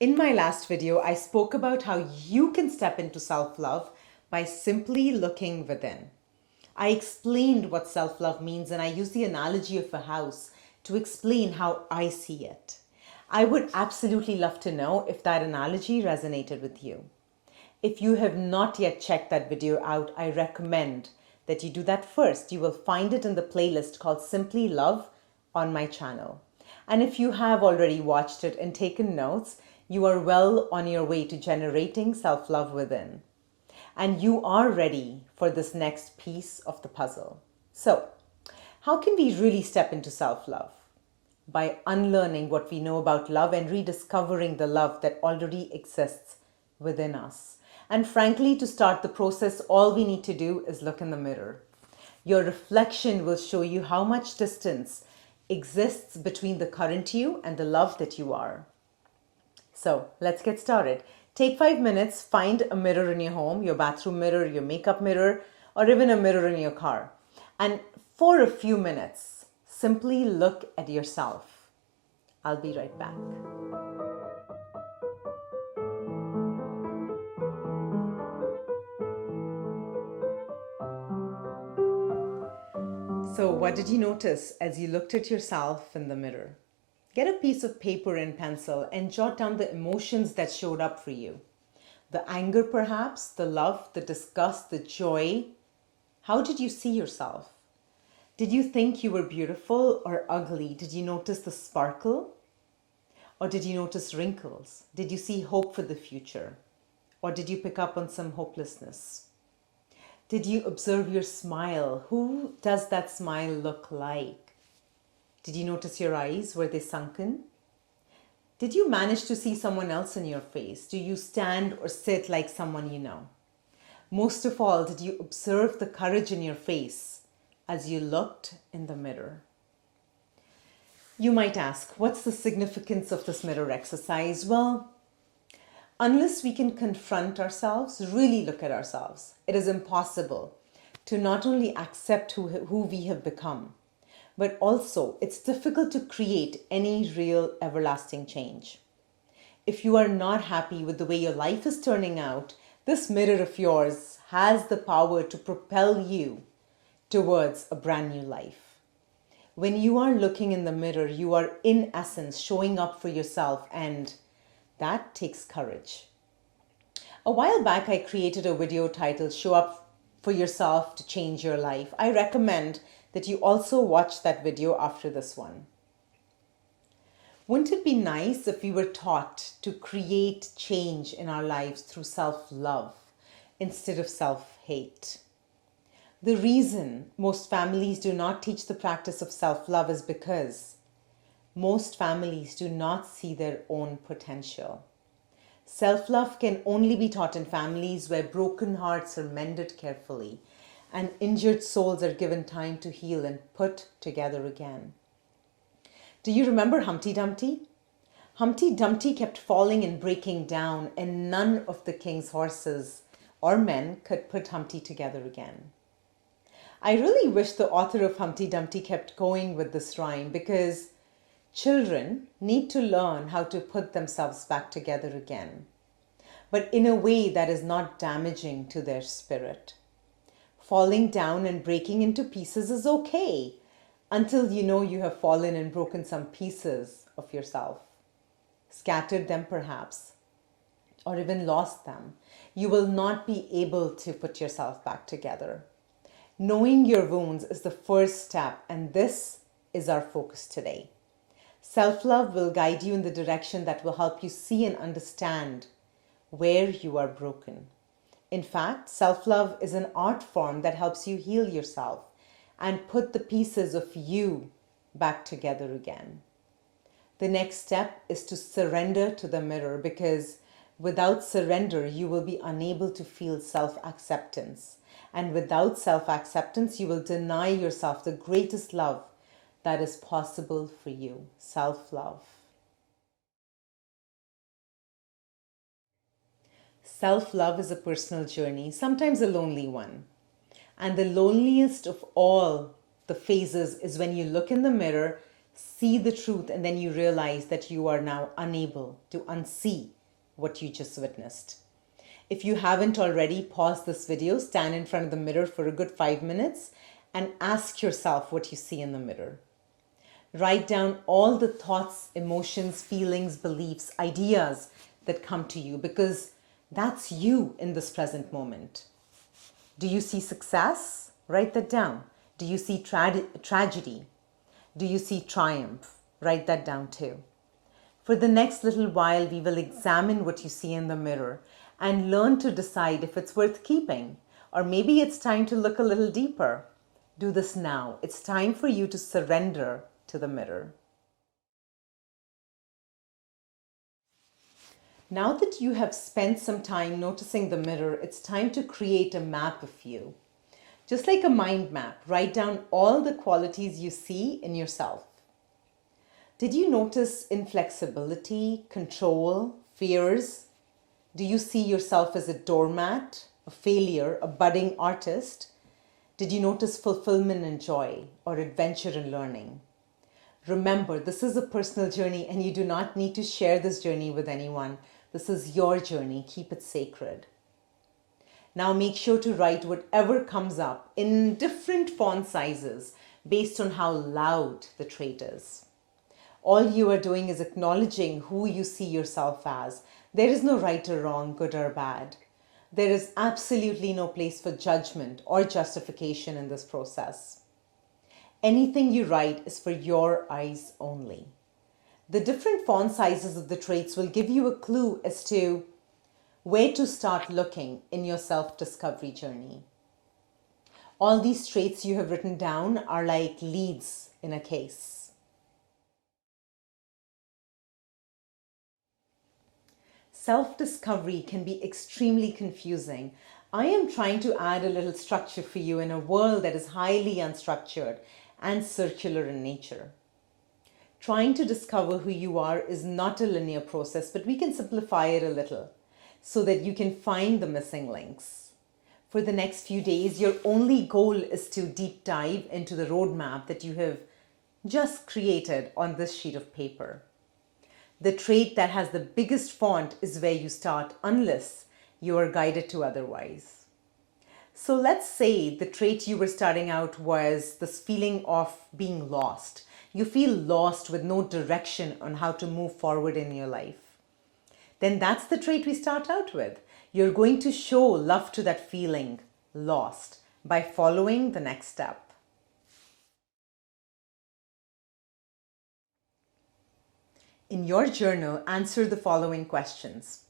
In my last video, I spoke about how you can step into self-love by simply looking within. I explained what self-love means, and I used the analogy of a house to explain how I see it. I would absolutely love to know if that analogy resonated with you. If you have not yet checked that video out, I recommend that you do that first. You will find it in the playlist called Simply Love on my channel. And if you have already watched it and taken notes, you are well on your way to generating self-love within. And you are ready for this next piece of the puzzle. So, how can we really step into self-love? By unlearning what we know about love and rediscovering the love that already exists within us. And frankly, to start the process, all we need to do is look in the mirror. Your reflection will show you how much distance exists between the current you and the love that you are. So let's get started. Take 5 minutes, find a mirror in your home, your bathroom mirror, your makeup mirror, or even a mirror in your car. And for a few minutes, simply look at yourself. I'll be right back. So what did you notice as you looked at yourself in the mirror? Get a piece of paper and pencil and jot down the emotions that showed up for you. The anger perhaps, the love, the disgust, the joy. How did you see yourself? Did you think you were beautiful or ugly? Did you notice the sparkle? Or did you notice wrinkles? Did you see hope for the future? Or did you pick up on some hopelessness? Did you observe your smile? Who does that smile look like? Did you notice your eyes? Were they sunken? Did you manage to see someone else in your face? Do you stand or sit like someone you know? Most of all, did you observe the courage in your face as you looked in the mirror? You might ask, what's the significance of this mirror exercise? Well, unless we can confront ourselves, really look at ourselves, it is impossible to not only accept who we have become, but also it's difficult to create any real everlasting change. If you are not happy with the way your life is turning out, this mirror of yours has the power to propel you towards a brand new life. When you are looking in the mirror, you are in essence showing up for yourself, and that takes courage. A while back, I created a video titled Show Up for Yourself to Change Your Life. I recommend that you also watch that video after this one. Wouldn't it be nice if we were taught to create change in our lives through self-love instead of self-hate? The reason most families do not teach the practice of self-love is because most families do not see their own potential. Self-love can only be taught in families where broken hearts are mended carefully and injured souls are given time to heal and put together again. Do you remember Humpty Dumpty? Humpty Dumpty kept falling and breaking down, and none of the king's horses or men could put Humpty together again. I really wish the author of Humpty Dumpty kept going with this rhyme, because children need to learn how to put themselves back together again, but in a way that is not damaging to their spirit. Falling down and breaking into pieces is okay until you know you have fallen and broken some pieces of yourself, scattered them perhaps, or even lost them. You will not be able to put yourself back together. Knowing your wounds is the first step, and this is our focus today. Self-love will guide you in the direction that will help you see and understand where you are broken. In fact, self-love is an art form that helps you heal yourself and put the pieces of you back together again. The next step is to surrender to the mirror, because without surrender, you will be unable to feel self-acceptance. And without self-acceptance, you will deny yourself the greatest love that is possible for you, self-love. Self-love is a personal journey, sometimes a lonely one. And the loneliest of all the phases is when you look in the mirror, see the truth, and then you realize that you are now unable to unsee what you just witnessed. If you haven't already, pause this video, stand in front of the mirror for a good 5 minutes, and ask yourself what you see in the mirror. Write down all the thoughts, emotions, feelings, beliefs, ideas that come to you, because that's you in this present moment. Do you see success? Write that down. Do you see tragedy? Do you see triumph? Write that down too. For the next little while, we will examine what you see in the mirror and learn to decide if it's worth keeping, or maybe it's time to look a little deeper. Do this now. It's time for you to surrender to the mirror. Now that you have spent some time noticing the mirror, it's time to create a map of you. Just like a mind map, write down all the qualities you see in yourself. Did you notice inflexibility, control, fears? Do you see yourself as a doormat, a failure, a budding artist? Did you notice fulfillment and joy, or adventure and learning? Remember, this is a personal journey and you do not need to share this journey with anyone. This is your journey. Keep it sacred. Now make sure to write whatever comes up in different font sizes based on how loud the trait is. All you are doing is acknowledging who you see yourself as. There is no right or wrong, good or bad. There is absolutely no place for judgment or justification in this process. Anything you write is for your eyes only. The different font sizes of the traits will give you a clue as to where to start looking in your self-discovery journey. All these traits you have written down are like leads in a case. Self-discovery can be extremely confusing. I am trying to add a little structure for you in a world that is highly unstructured and circular in nature. Trying to discover who you are is not a linear process, but we can simplify it a little so that you can find the missing links. For the next few days, your only goal is to deep dive into the roadmap that you have just created on this sheet of paper. The trait that has the biggest font is where you start, unless you are guided to otherwise. So let's say the trait you were starting out was this feeling of being lost. You feel lost with no direction on how to move forward in your life. Then that's the trait we start out with. You're going to show love to that feeling, lost, by following the next step. In your journal, answer the following questions.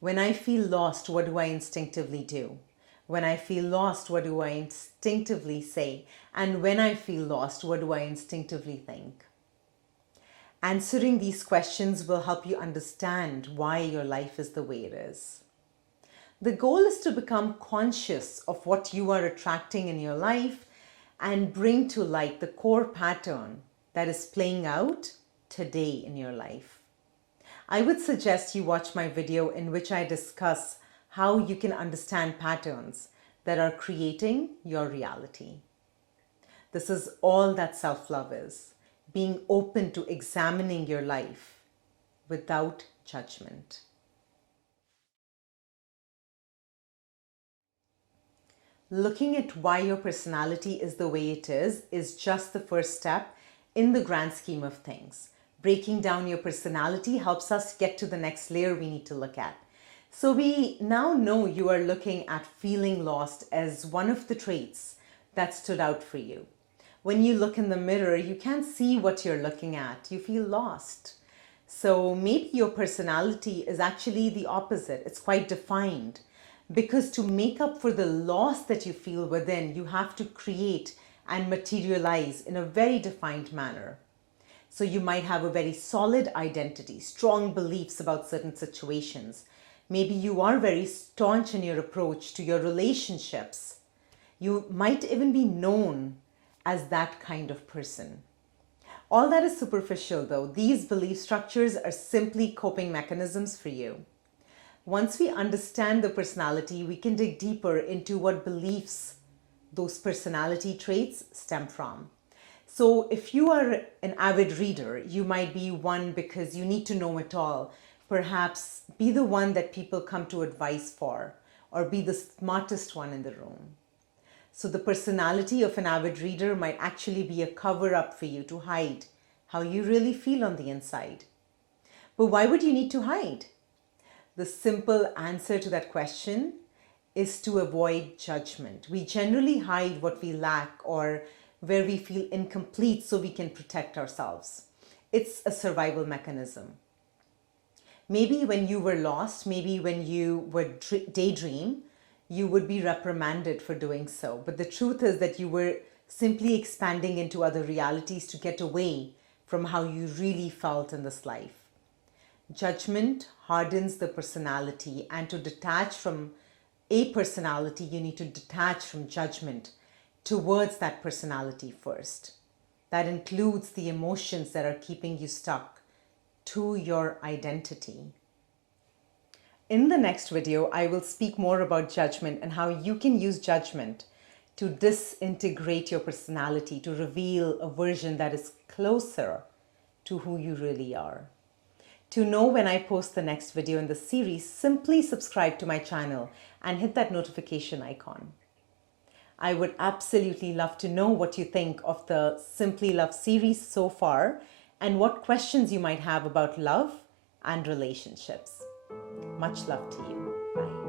When I feel lost, what do I instinctively do? When I feel lost, what do I instinctively say? And when I feel lost, what do I instinctively think? Answering these questions will help you understand why your life is the way it is. The goal is to become conscious of what you are attracting in your life and bring to light the core pattern that is playing out today in your life. I would suggest you watch my video in which I discuss how you can understand patterns that are creating your reality. This is all that self-love is, being open to examining your life without judgment. Looking at why your personality is the way it is just the first step in the grand scheme of things. Breaking down your personality helps us get to the next layer we need to look at. So we now know you are looking at feeling lost as one of the traits that stood out for you. When you look in the mirror, you can't see what you're looking at. You feel lost. So maybe your personality is actually the opposite. It's quite defined. Because to make up for the loss that you feel within, you have to create and materialize in a very defined manner. So you might have a very solid identity, strong beliefs about certain situations. Maybe you are very staunch in your approach to your relationships. You might even be known as that kind of person. All that is superficial though. These belief structures are simply coping mechanisms for you. Once we understand the personality, we can dig deeper into what beliefs those personality traits stem from. So if you are an avid reader, you might be one because you need to know it all. Perhaps be the one that people come to advice for, or be the smartest one in the room. So the personality of an avid reader might actually be a cover up for you to hide how you really feel on the inside. But why would you need to hide? The simple answer to that question is to avoid judgment. We generally hide what we lack or where we feel incomplete so we can protect ourselves. It's a survival mechanism. Maybe when you were lost, maybe when you would daydream, you would be reprimanded for doing so. But the truth is that you were simply expanding into other realities to get away from how you really felt in this life. Judgment hardens the personality, and to detach from a personality, you need to detach from judgment towards that personality first. That includes the emotions that are keeping you stuck to your identity. In the next video, I will speak more about judgment and how you can use judgment to disintegrate your personality, to reveal a version that is closer to who you really are. To know when I post the next video in the series, simply subscribe to my channel and hit that notification icon. I would absolutely love to know what you think of the Simply Love series so far and what questions you might have about love and relationships. Much love to you. Bye.